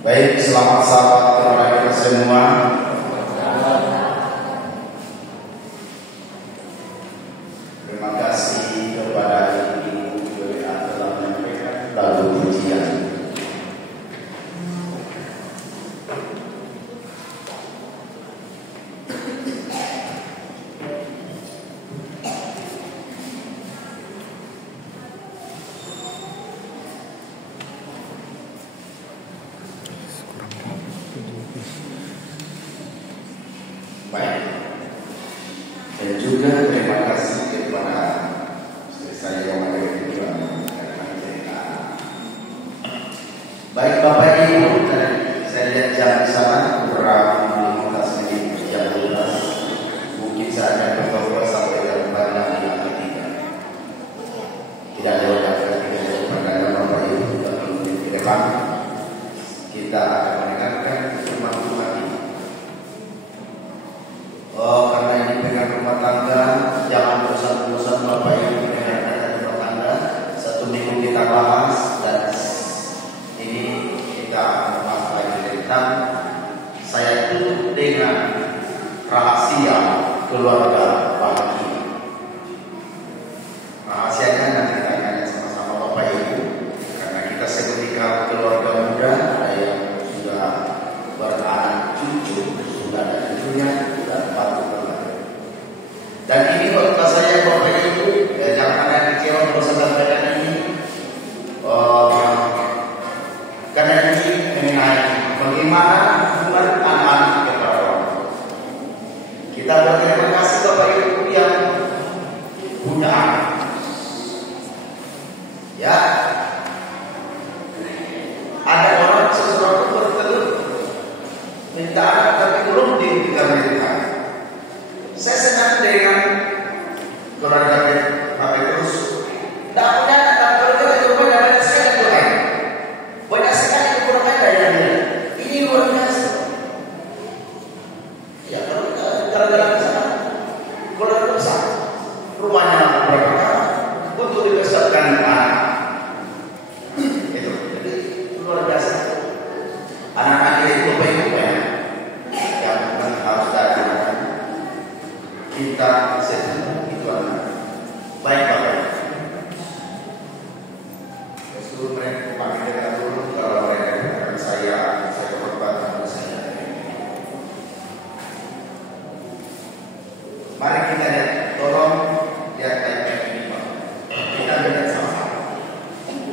Baik, selamat sahabat kita semua. Terima kasih kepada Ibu WA telah menyampaikan lagu pujian. Baik, dan juga terima kasih kepada istri saya yang ada di dalam. Baik Bapak Ibu, saya lihat jam di sana kurang 15 menit jam 12. Mungkin saatnya berdoa sampai jam 4 yang ketiga. Tidak lewat ketiga perdagangan Bapak Ibu di depan. Kita akan mendengarkan firman Tuhan ini. Oh, karena ini pegang rumah tangga, jangan bosan-bosan Bapak Ibu dengan rumah tangga. Satu minggu kita bahas dan ini kita bahas lagi tentang saya itu dengan rahasia keluarga bahagia. Rahasianya nanti kita akan sama-sama Bapak Ibu, karena kita seketika keluarga muda, ada yang sudah beranak cucu, sudah ada cucunya. Dan ini buat saya Bapak Ibu, jangan ada kecewa bersama dengan ini. Karena ini mengenai bagaimana hubungan anak-anak kepada orang tua. Kita berterima kasih Bapak Ibu yang punya anak. Ya, ada orang sesuatu bertelur minta anak tapi belum diberikan Tuhan. Saya senang dengan keluarga Pak Petrus. Tak punya anak, keluarga itu banyak sekali Tuhan. Banyak sekali kekurangan dayanya. Ini luar biasa. Ya kalau kita jalan-jalan ke sana, keluarga besar, rumahnya berapa untuk dibesarkan anak. Itu, jadi luar biasa. Anak-anak itu Bapak Ibu banyak yang harus tadi. Kita sedang itu anak. Baik Bapak. Seluruh mereka pakai dekat dulu kalau mereka akan saya berkorban saya. Mari kita lihat, tolong lihat ayat ini Pak. Kita lihat sama-sama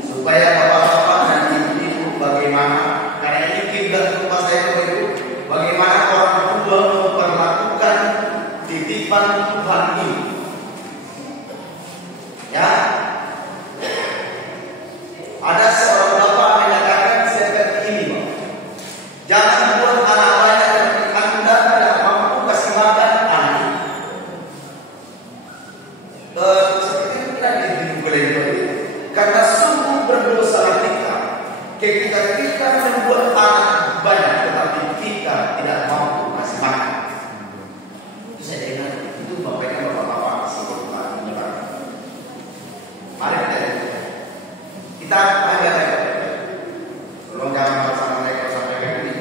supaya bapak-bapak dan ibu-ibu bagaimana, karena ini kiblat rumah saya Bapak Ibu, bagaimana orang tua memperlakukan titipan Tuhan ini. Ya, ada seorang bapak menyatakan seperti ini, Pak. Jangan buat anak banyak seperti Anda tidak mampu kasih makan anak. Seperti itu tidak boleh. Karena sungguh berdosa kita ketika kita membuat anak banyak tetapi kita tidak mampu kasih makan. Saya dengar itu bapaknya bapak-bapak sebelum menyebar. Mari kita aja tolong jangan bersama mereka sampai begini.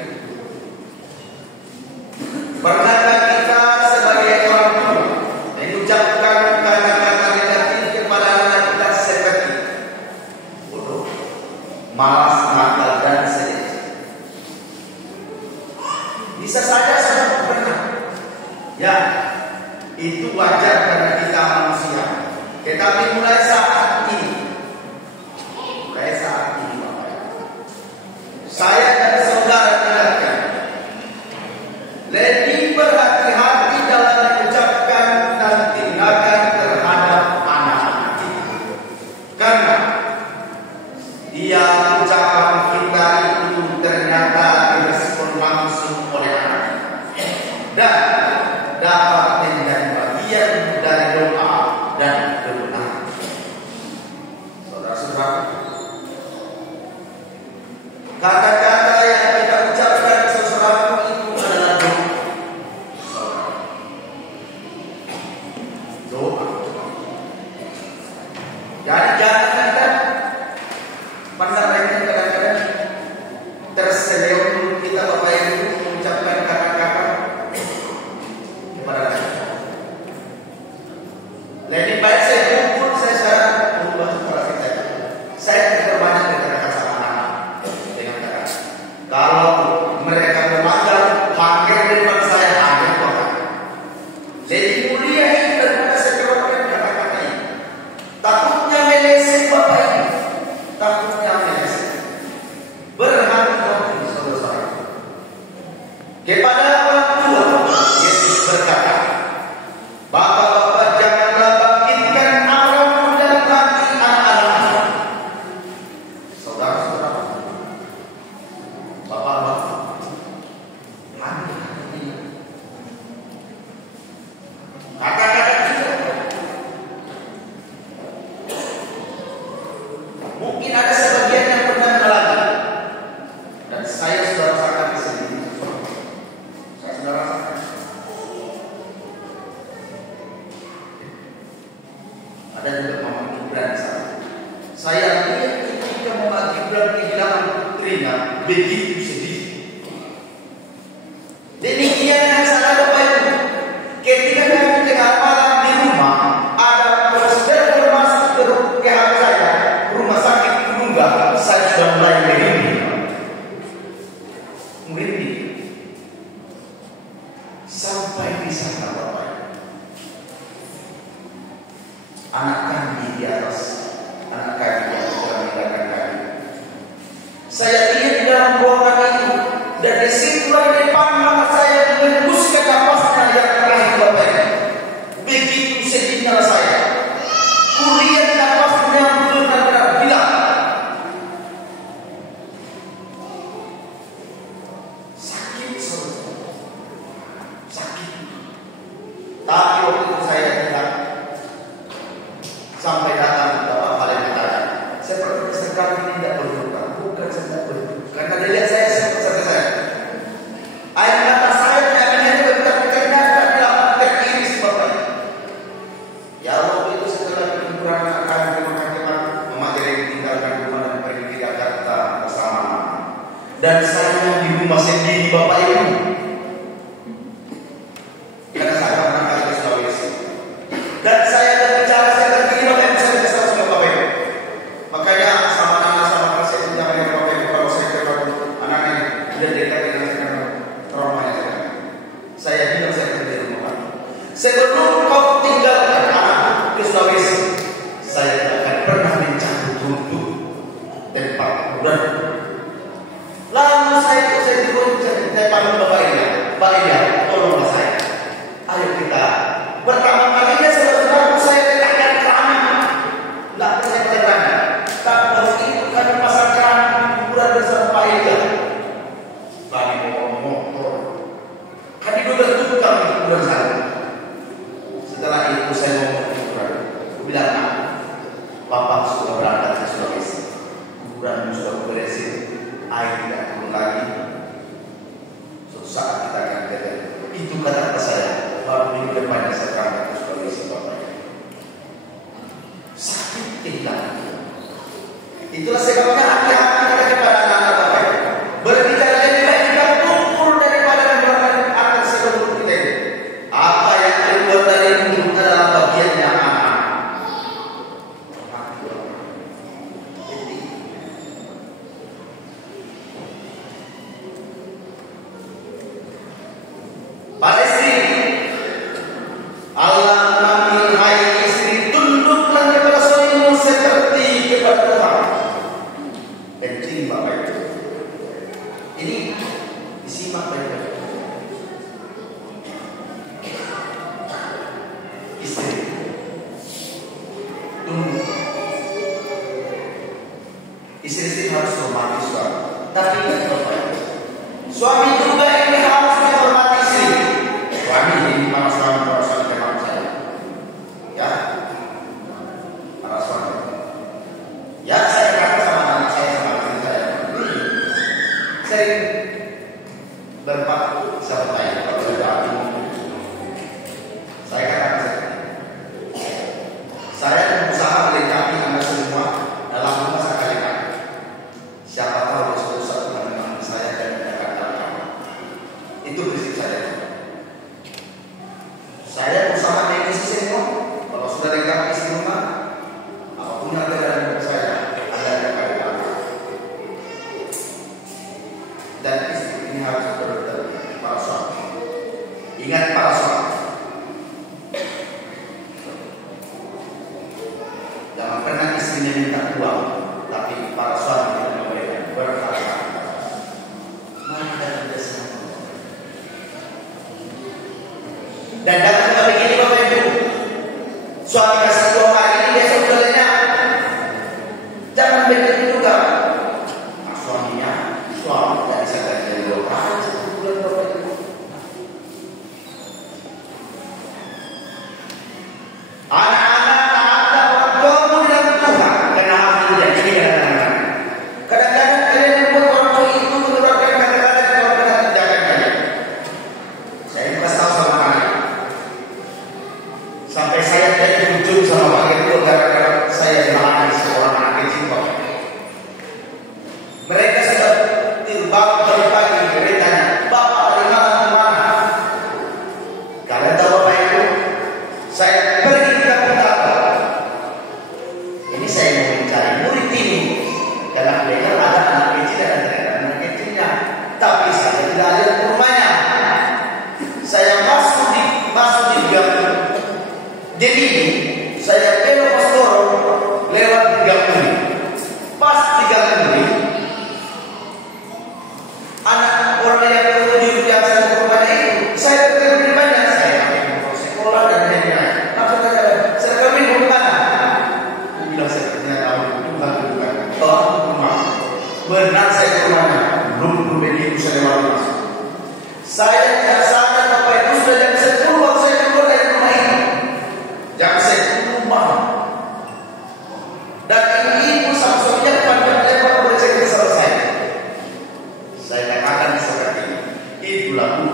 Pernahkah kita sebagai orang tua mengucapkan kata-kata negatif kepada anak kita seperti bodoh, malas, nakal dan sedih? Bisa saja saya pernah. Ya, itu wajar karena kita manusia. Tetapi mulai saat ini Bapak, saya dan saudara dengarkan, lebih berhati-hati dalam mengucapkan dan tindakan terhadap anak-anak kita. Karena dia ucapan kita itu ternyata direspon langsung oleh anak dan dapat menjadi bagian dari doa dan kebenaran. Saudara-saudara, kata-kata yang kita ucapkan sesuatu itu adalah doa. Jadi jangan kita pandang mereka kadang-kadang tersenyum senior kita Bapak Ibu mengucapkan kata-kata kepada kita. Lebih baik saya kumpul, saya sekarang berubah seperti saya. Saya tidak banyak berkata sama anak dengan kata. Kalau mereka memanggil panggil depan saya hadir Tuhan. Lebih mulia ini daripada saya keluarkan kata-kata ini. Takutnya meleset Bapak Ibu, takutnya meleset. Berhati-hati saudara-saudara. Kepada orang tua, Yesus berkata, Bapak-bapak janganlah bangkitkan amarah dan hati anak-anak. Saudara-saudara, Bapak-bapak, hati-hati. Kata-kata kita mungkin ada sebagian yang pernah melanggar, dan saya sudah rasakan di sini. Saya sudah rasakan. Ada juga Mama Gibran saya lihat ketika Mama Gibran kehilangan putrinya begitu sedih. Demikian yang saya Bapak Ibu, ketika kami tengah malam di rumah, ada saudara masuk ke saya rumah sakit Tunggal, saya sudah mulai merinding. Sampai di sana Bapak. Anak kami di atas, anak kami yang sudah meninggalkan kami. Saya lihat dalam ruangan itu, dan di situ di depan mata saya menembuskan napasnya yang terakhir Bapak. Begitu sedihnya saya. Kulihat napasnya benar-benar hilang. Sakit saudara. Sakit. Tapi waktu itu saya bilang, sampai datang Bapak paling katakan, seperti sekali tidak berduka, bukan sedang berduka. Karena dia lihat saya seperti saya. Air mata saya hanya berdekat-dekat dalam teriris Bapak. Ya waktu itu setelah liburan akan teman-teman memateri tinggalkan rumah dan pergi ke Jakarta bersama. Dan saya di rumah sendiri Bapak Ibu. Karena saya pernah kali ke Sulawesi. Dan saya berbicara, saya terpilih Bapak Ibu, saya bisa sama Bapak Ibu. Makanya sama anak sama kasih tentang Bapak Ibu, kalau saya ketemu anaknya sudah dekat dengan traumanya. Saya bilang saya kerja di rumah. Sebelum kau tinggalkan anak ke Sulawesi, saya tidak akan pernah mencabut rumput tempat kuburan. Lalu saya turun saya panggil Bapak Ilya, Pak Ilya, tolonglah saya. Ayo kita. Pertama kalinya saudara saya letakkan kerana, nggak percaya kerana. Tapi baru itu kami pasang kerana kuburan bersama Pak Ilya. Kami bawa motor. Kami juga tukang di kuburan sana. Setelah itu saya ngomong di kuburan. Aku bilang, Bapak sudah berangkat ke Sulawesi. Kuburan sudah beresin. Air tidak turun lagi. Suatu saat kita akan jaga. Itu kata saya. Baru minggu depan saya berangkat ke Sulawesi Bapak. Sakit kehilangan. Itulah sebabnya hati-hati kepada anak-anak Bapak. Berbicara lebih baik kita kumpul daripada mengeluarkan anak seluruh kita. Apa yang keluar dari mulut adalah bagiannya anak. Para istri, Allah memanggil hai istri, tunduklah kepada suamimu seperti kepada Tuhan. Penting Bapak Ibu. Ini disimak baik-baik. Istri, tunduk. Istri harus hormati suami. Tapi ingat Bapak Ibu, suami juga ini harus menghormati istri. Suami ini para suami teman saya, ya, para suami. Ya saya kata sama anak saya sama istri saya, sering berpakku sama saya kalau sudah saya katakan saya berusaha melengkapi anda semua dalam rumah sekali. Siapa tahu suatu saat teman-teman saya dan Dan jangan juga begini Bapak Ibu, suami kasih 2 hari ini besok udah lenyap. Jangan begitu juga. Nah, suami tidak bisa kasih 2 hari 1 bulan Bapak Ibu. Anak-anak taatlah orang tuamu di dalam Tuhan, karena aku janji dengan anak-anak. Kadang-kadang kalian membuat orang tua itu mengeluarkan kata-kata yang tidak pernah kerjakan kalian. Saya kasih tahu sama kalian. Sampai saya jadi ujung sama Pak Ketua gara-gara saya melayani seorang anak kecil Bapak. Mereka sudah bangun pagi-pagi beritanya, Bapak dari mana ke mana? Kalian tahu Bapak Ibu, saya pergi ke Kapitato. Ini saya mau mencari murid ini, karena mereka ada anak kecil dan ada anak kecilnya. Tapi saya tidak ada di rumahnya. Saya masuk di gang. Jadi saya belok ke Sorong lewat di gang ini. Pas di gang ini, anak orang yang menuju yang saya ke rumahnya itu, saya bertemu banyak. Saya mau sekolah dan lain-lain. Maksudnya saya kami mau mana? Aku bilang saya ternyata bukan. Oh, rumah. Benar saya ke rumahnya. Belum begitu saya baru masuk. Saya tidak sadar Bapak Ibu sudah jam 10 waktu saya keluar dari rumah ini. Jam 10 malam. Dan ibu sama suaminya pandang lebar bercerita sama saya. Saya katakan seperti ini. Ibu lalu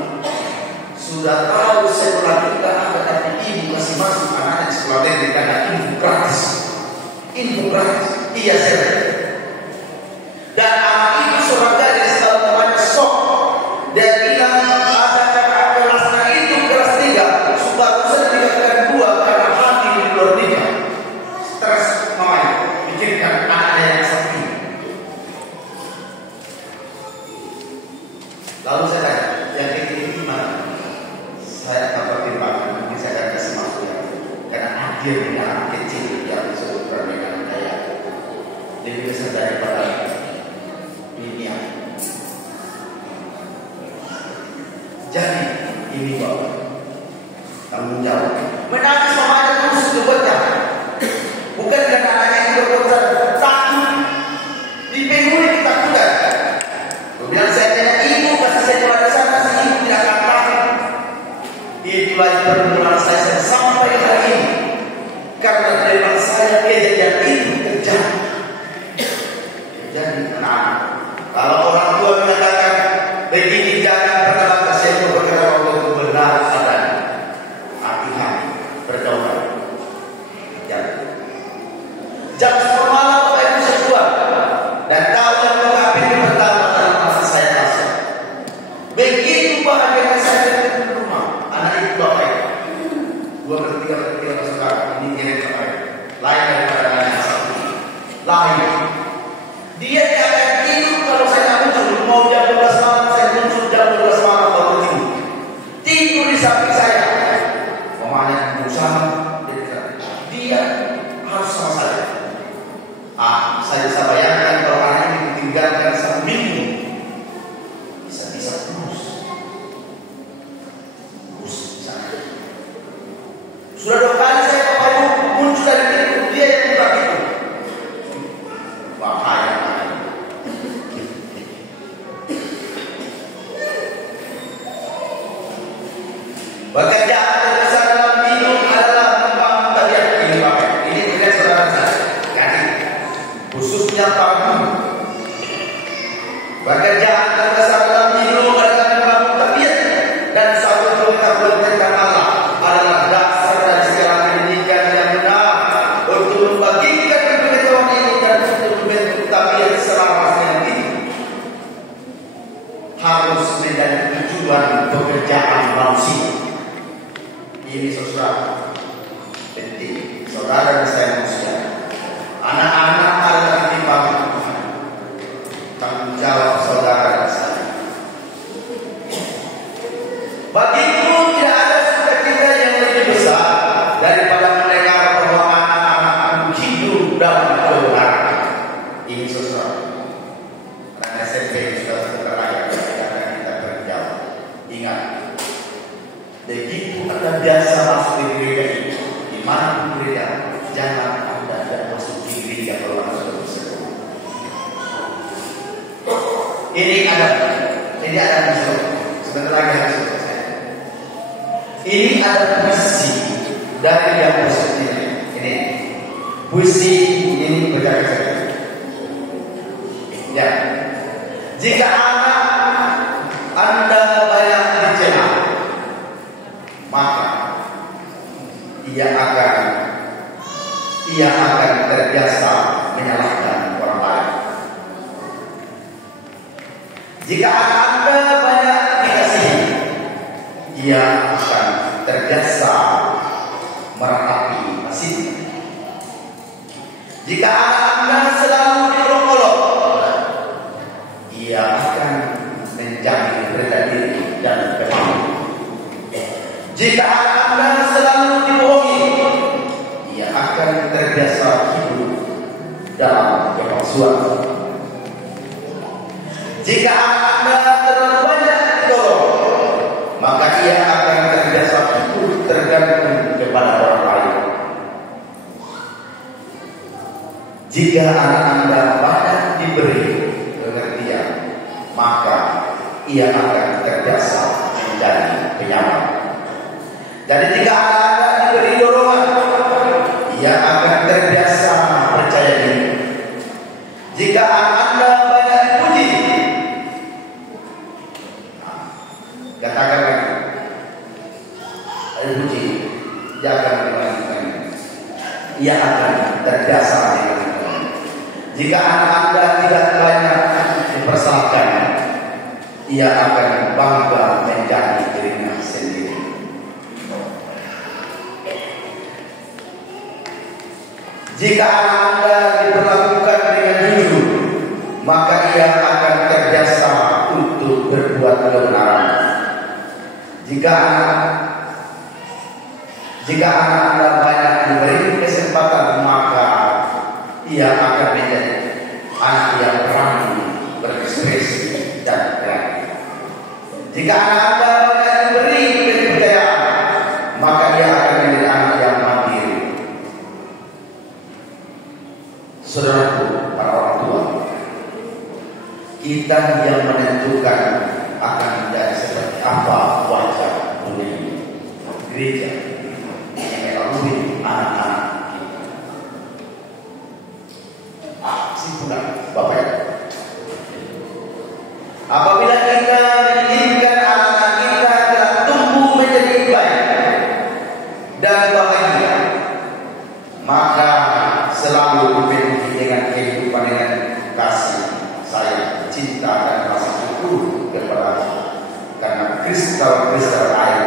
sudah tahu saya melakukan apa, tapi ibu masih masuk anaknya di sekolah negeri karena ibu gratis. Ibu gratis. Iya saya. Dan anak ibu seorang gadis kalau namanya Sok. Dia bilang ada kakak kelasnya itu kelas 3. Barusan dikatakan 2 karena hati di luar nikah. Stres mamanya. Pikirkan anaknya yang sakit. Lalu saya tanya, yang kecil itu gimana? Saya akan pertimbangkan, mungkin saya akan kasih masuk ya. Karena dia punya anak kecil yang disebut pernikahan kaya. Lebih besar daripada dunia. Jadi ini Bapak tanggung jawab. Menangis mamanya terus kebuatnya. Bukan karena anaknya itu berbuat takut. Dipenuhi ketakutan. Kemudian saya tanya ibu, kasih saya kepada sana, si ibu tidak akan takut. Itulah permulaan saya sampai hari ini. Karena memang saya kejadian itu terjadi. Jadi kalau orang tua mengatakan begini jangan pernah saya berkata waktu itu benar adanya. Hati-hati berdoa. Jam 10 malam Bapak Ibu saya keluar dan tahu yang mengapa itu pertama dalam masa saya masuk. Begitu bahagia saya di rumah. Anak itu Bapak Ibu 2 per 3 masuk ini kirim Bapak Ibu. Lain daripada anak satu. Lain. Dia tidak akan tidur kalau saya muncul. Mau jam 12 malam saya muncul jam 12 malam baru tidur. Tidur di samping saya. Mamanya berusaha. Dia harus sama saya. Saya bisa bayangkan kalau anak ini ditinggalkan 1 minggu. Bisa terus. Bisa. Sudah 2 kali saya Bapak Ibu muncul dari tidur. Dia yang buka itu. Bahaya. Pekerjaan terbesar dalam hidup adalah membangun tabiat ini Bapak. Ini bukan saudara saya. Jadi khususnya Pak Guru. Pekerjaan terbesar dalam hidup adalah membangun tabiat dan satu perintah Allah adalah dasar dari segala pendidikan yang benar untuk membagikan pengetahuan ini dan untuk membentuk tabiat selaras yang tinggi. Harus menjadi tujuan pekerjaan manusia. Ini sesuatu penting. Saudara dan saya manusia. Anak-anak adalah timbangan tanggung jawab saudara dan saya. Bagiku tidak ada sukacita yang lebih besar daripada mendengar bahwa anak-anak hidup dalam kebenaran. Ini sesuatu. Karena SMP sudah terlayak karena kita berjauh. Ingat. Begitu ada terbiasa masuk di gereja ini. Di mana gereja, jangan Anda tidak masuk di gereja kalau Anda sudah berseru. Ini ada masuk. Sebentar lagi harus selesai. Ini ada puisi dari yang positif. Ini puisi ini berkata, ya, jika anak Anda banyak dicela, maka ia akan terbiasa menyalahkan orang lain. Jika anak Anda banyak dikasihi, ia akan terbiasa meratapi nasibnya. Jika anak Anda selalu diolok-olok, ia akan menjadi rendah diri dan bermalu. Jika anak Anda selalu dibohongi, ia akan terbiasa hidup dalam kepalsuan. Jika anak Anda terlalu banyak didorong, maka ia akan terbiasa hidup tergantung kepada orang lain. Jika anak Anda banyak diberi pengertian, maka ia akan terbiasa menjadi penyayang. Jadi jika anak Anda diberi dorongan, ia akan terbiasa percaya diri. Jika anak Anda banyak dipuji, katakan lagi, dipuji, dia akan melanjutkan. Ia akan terbiasa dengan. Jika anak Anda tidak banyak dipersalahkan, ia akan bangga menjadi dirinya sendiri. Jika anak Anda diperlakukan dengan jujur, maka ia akan terbiasa untuk berbuat kebenaran. Jika anak Anda banyak diberi kesempatan, maka ia akan menjadi anak yang berani berekspresi dan berani. Jika anak Anda banyak diberi kepercayaan, maka ia akan menjadi anak yang mandiri. Saudaraku, para orang tua, kita yang menentukan akan menjadi seperti apa wajah dunia gereja yang melalui anak-anak. Simpulan Bapak, apabila kita menginginkan anak-anak kita telah tumbuh menjadi baik dan bahagia, maka selalu dipenuhi dengan kehidupan dengan kasih, sayang, cinta dan rasa syukur kepada karena kristal air.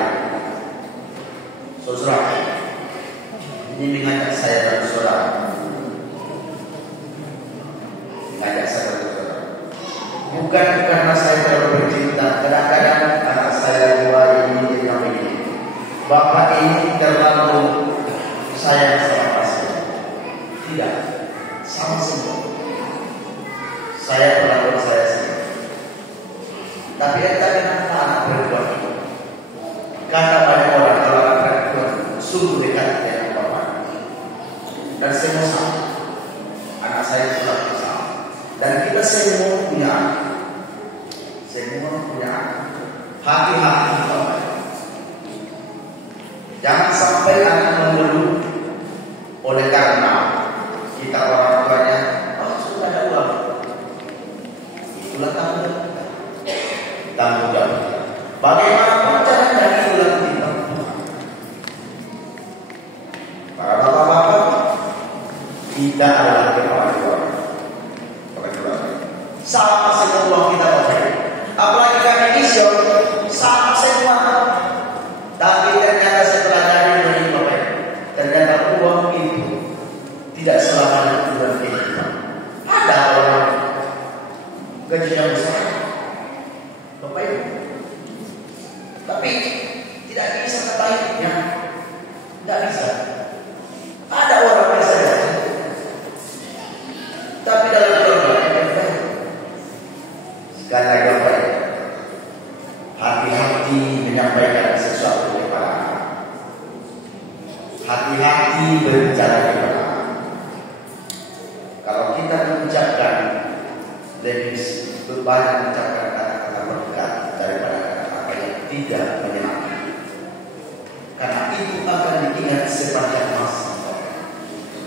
Saudara, ini mengajak saya dan saudara, bukan karena saya terlalu bercinta. Kadang-kadang anak saya dua ini tidak begini. Bapak ini terlalu sayang sama pasien. Tidak, sama semua. Saya pernah buat saya sendiri. Tapi entah kenapa anak perempuan itu, kata banyak orang kalau anak perempuan sungguh dekat dengan bapak. Dan semua sama. Anak saya juga sama. Dan kita semua punya anak. Hati-hati Bapak. Jangan sampai anak mengeluh oleh karena kita orang tuanya sudah ada uang. Itulah tanggung jawab. Bagaimana cara dari ulang kita? Para bapak-bapak, kita adalah kepala keluarga. Sama semua uang kita pakai. Apalagi kami isyok, sama semua. Tapi ternyata setelah dari Bapak, ternyata uang itu tidak selamanya bulan kehidupan. Ada orang gajinya besar, Bapak Ibu, tapi tidak bisa sebaliknya, tidak bisa. Ada orang biasa saja, tapi dalam keluarga yang baik. Kata Bapak Ibu, hati-hati menyampaikan sesuatu kepada anak. hati-hati berbicara kepada anak. Kalau kita mengucapkan lebih banyak mengucapkan kata-kata berkat daripada kata-kata yang tidak menyenangkan, karena itu akan diingat sepanjang masa.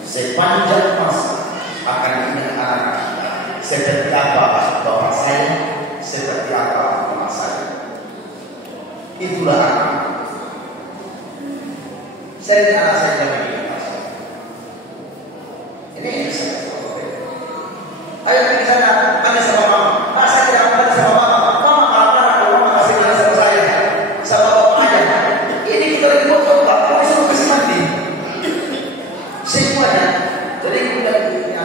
Sepanjang masa akan diingat anak kita seperti apa bapak saya, seperti apa mama saya. Itulah anak. Saya anak saya jangan ingat. Ini yang saya tahu. Ayo pergi sana, tanya sama mama. Saya tidak mau sama mama. Mama marah-marah kalau mama kasih tanya sama saya, sama bapak aja. Ini kita lagi buat apa? Kau disuruh kasih mati. Semuanya. Jadi kita punya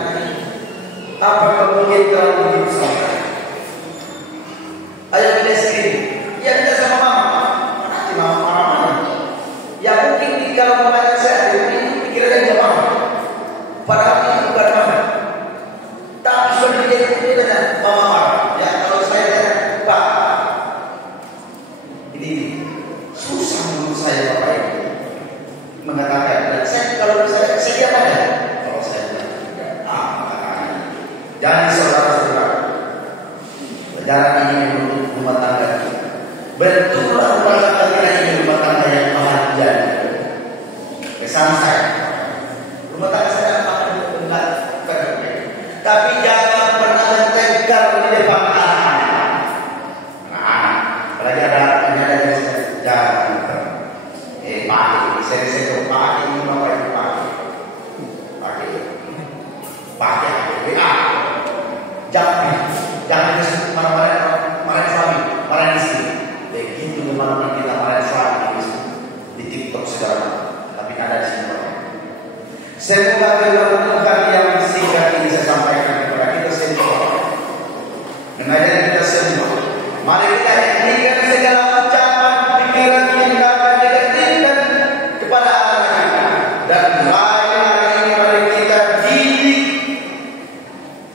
apa kemudian kalau begitu sama. Ayo kita screen. Ya kita sama mama. Nanti mama marah-marah. Ya mungkin kalau membaca saya ini pikirannya jawab. Padahal itu bukan mama. Tapi sudah dijadi dengan mama marah. Ya kalau saya tanya, Pak, ini susah menurut saya Bapak ini mengatakan. Dan saya kalau saya diam aja. Kalau saya tidak, jangan saudara-saudara. Jalan ini menurut rumah tangga kita. Betullah rumah tangga kita ini rumah tangga yang bahagia. Kesan saya, rumah tangga saya akan benar. Tapi jangan pernah mentegak di depan anak-anak. Apalagi ada jangan pakai. Saya pakai ini apa itu pakai WA. Jangan marah suami, marah istri. Begitu memang kita marah suami di TikTok sekarang, tapi ada di sini. Semoga kebenaran yang singkat ini saya sampaikan kepada kita semua, mengajari kita semua. Mari kita hentikan segala ucapan, pikiran, tindakan negatif kepada anak kita, dan mulai hari ini mari kita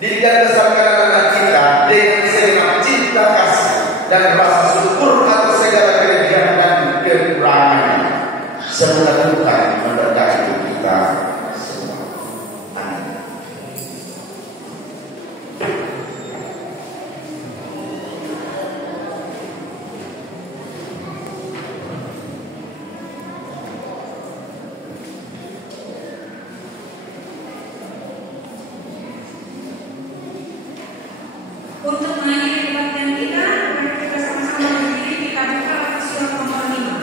didikan kesadaran anak kita dengan segenap cinta kasih dan rasa syukur atas segala kelebihan dan kekurangan. Semoga Tuhan memberkati kita semua. Amin. Untuk mengakhiri kebaktian kita, mari kita sama-sama berdiri, kita buka surat nomor 5.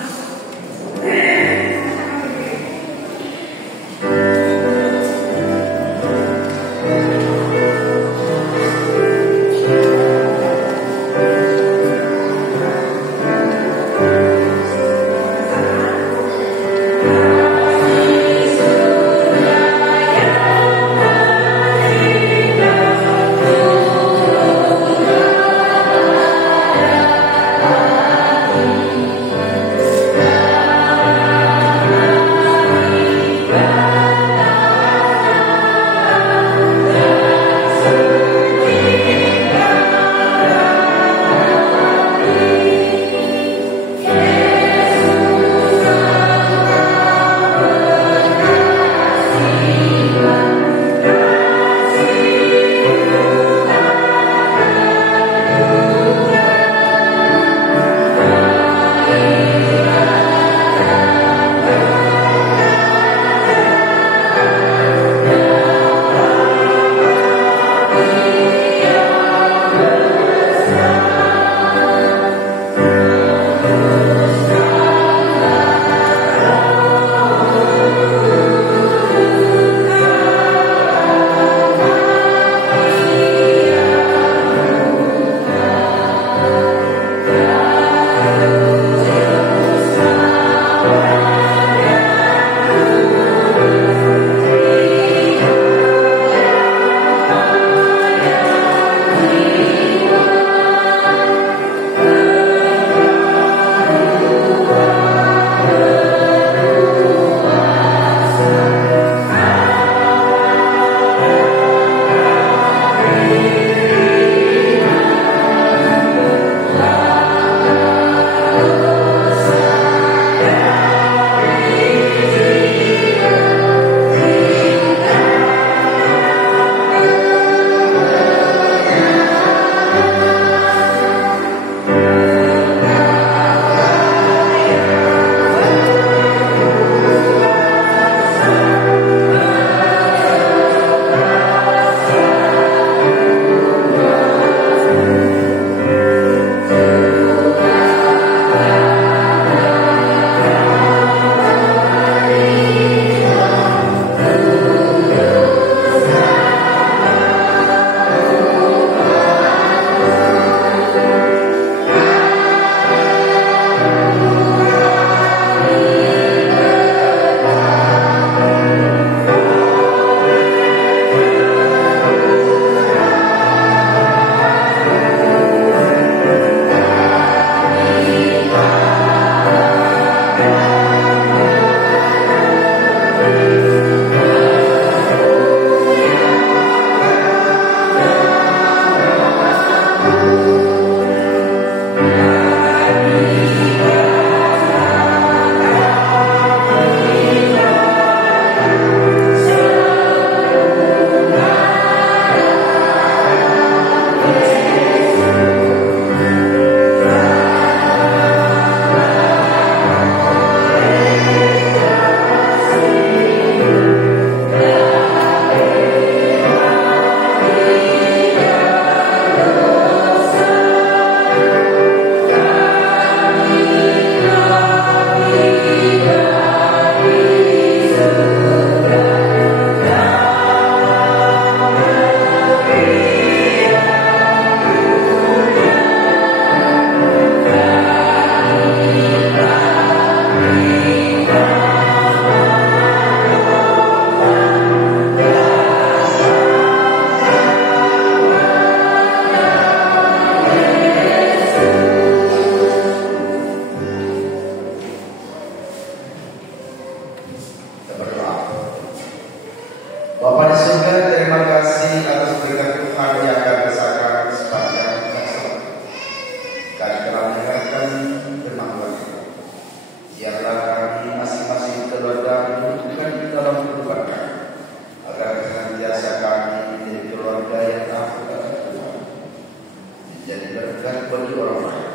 dekat bagi orang lain.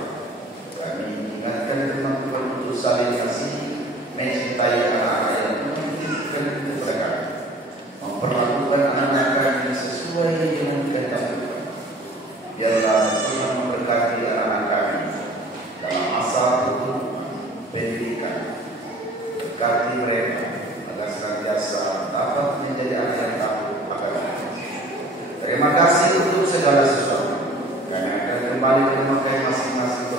Kami ingatkan teman-teman untuk saling kasih, mencintai anak-anak yang menitipkan kepada kami, memperlakukan anak kami sesuai dengan kehendak Tuhan. Biarlah Tuhan memberkati anak-anak kami dalam masa pendidikan, berkati mereka agar senantiasa dapat menjadi anak yang tahu agama. Terima kasih untuk segala sesuatu. Kami akan kembali ke memakai masing-masing